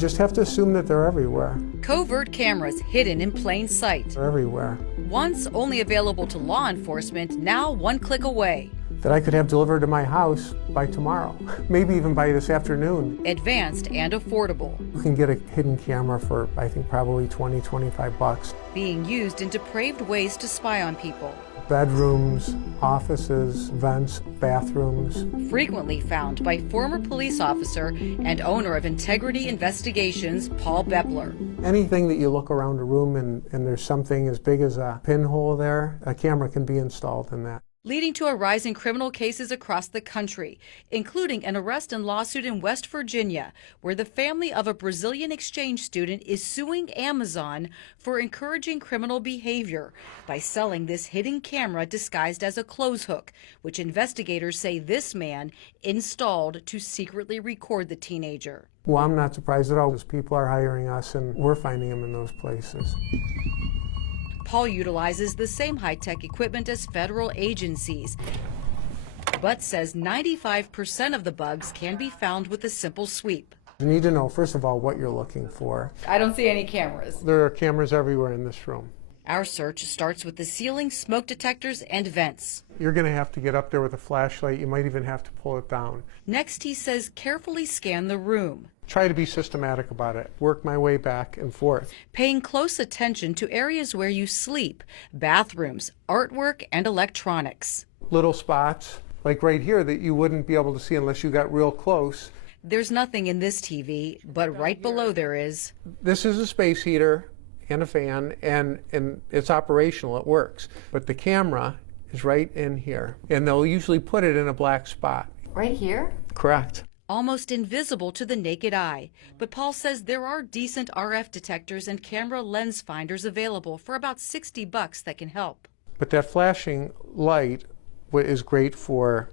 just have to assume that they're everywhere. Covert cameras hidden in plain sight. They're everywhere. Once only available to law enforcement, now one click away. That I could have delivered to my house by tomorrow, maybe even by this afternoon. Advanced and affordable. You can get a hidden camera for, I think, probably 20, 25 bucks. Being used in depraved ways to spy on people. Bedrooms, offices, vents, bathrooms. Frequently found by former police officer and owner of Integrity Investigations, Paul Bepler. Anything that you look around a room and there's something as big as a pinhole there, a camera can be installed in that. Leading to a rise in criminal cases across the country, including an arrest and lawsuit in West Virginia, where the family of a Brazilian exchange student is suing Amazon for encouraging criminal behavior by selling this hidden camera disguised as a clothes hook, which investigators say this man installed to secretly record the teenager. Well, I'm not surprised at all, because people are hiring us and we're finding them in those places. Paul utilizes the same high-tech equipment as federal agencies, but says 95% of the bugs can be found with a simple sweep. You need to know, first of all, what you're looking for. I don't see any cameras. There are cameras everywhere in this room. Our search starts with the ceiling, smoke detectors, and vents. You're going to have to get up there with a flashlight. You might even have to pull it down. Next, he says, carefully scan the room. Try to be systematic about it. Work my way back and forth. Paying close attention to areas where you sleep, bathrooms, artwork, and electronics. Little spots, like right here, that you wouldn't be able to see unless you got real close. There's nothing in this TV, but right below there is. This is a space heater and a fan, and it's operational, it works. But the camera is right in here, and they'll usually put it in a black spot. Right here? Correct. Almost invisible to the naked eye, but Paul says there are decent RF detectors and camera lens finders available for about $60 that can help. But that flashing light is great for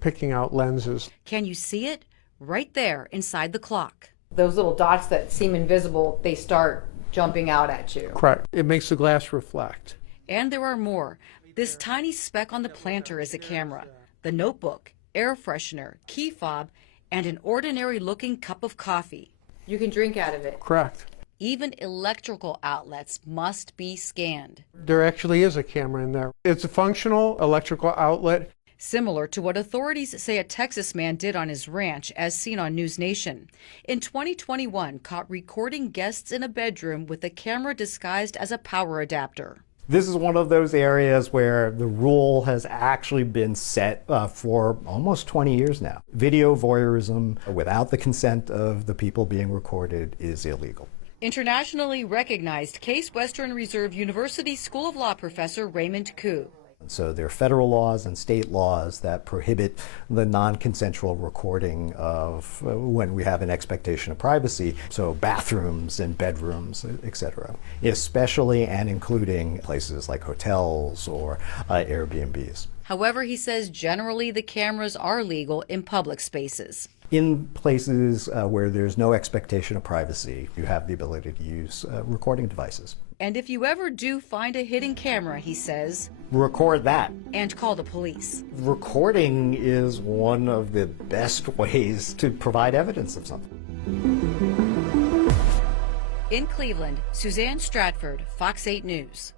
picking out lenses. Can you see it? Right there inside the clock. Those little dots that seem invisible, they start jumping out at you. Correct. It makes the glass reflect. And there are more. This tiny speck on the planter is a camera, the notebook, air freshener, key fob, and an ordinary-looking cup of coffee. You can drink out of it. Correct. Even electrical outlets must be scanned. There actually is a camera in there. It's a functional electrical outlet. Similar to what authorities say a Texas man did on his ranch, as seen on News Nation. In 2021, caught recording guests in a bedroom with a camera disguised as a power adapter. This is one of those areas where the rule has actually been set for almost 20 years now. Video voyeurism without the consent of the people being recorded is illegal. Internationally recognized Case Western Reserve University School of Law professor Raymond Koo. So there are federal laws and state laws that prohibit the non-consensual recording of when we have an expectation of privacy, so bathrooms and bedrooms, etc., especially and including places like hotels or Airbnbs. However, he says generally the cameras are legal in public spaces. In places where there's no expectation of privacy, you have the ability to use recording devices. And if you ever do find a hidden camera, he says, record that. And call the police. Recording is one of the best ways to provide evidence of something. In Cleveland, Suzanne Stratford, Fox 8 News.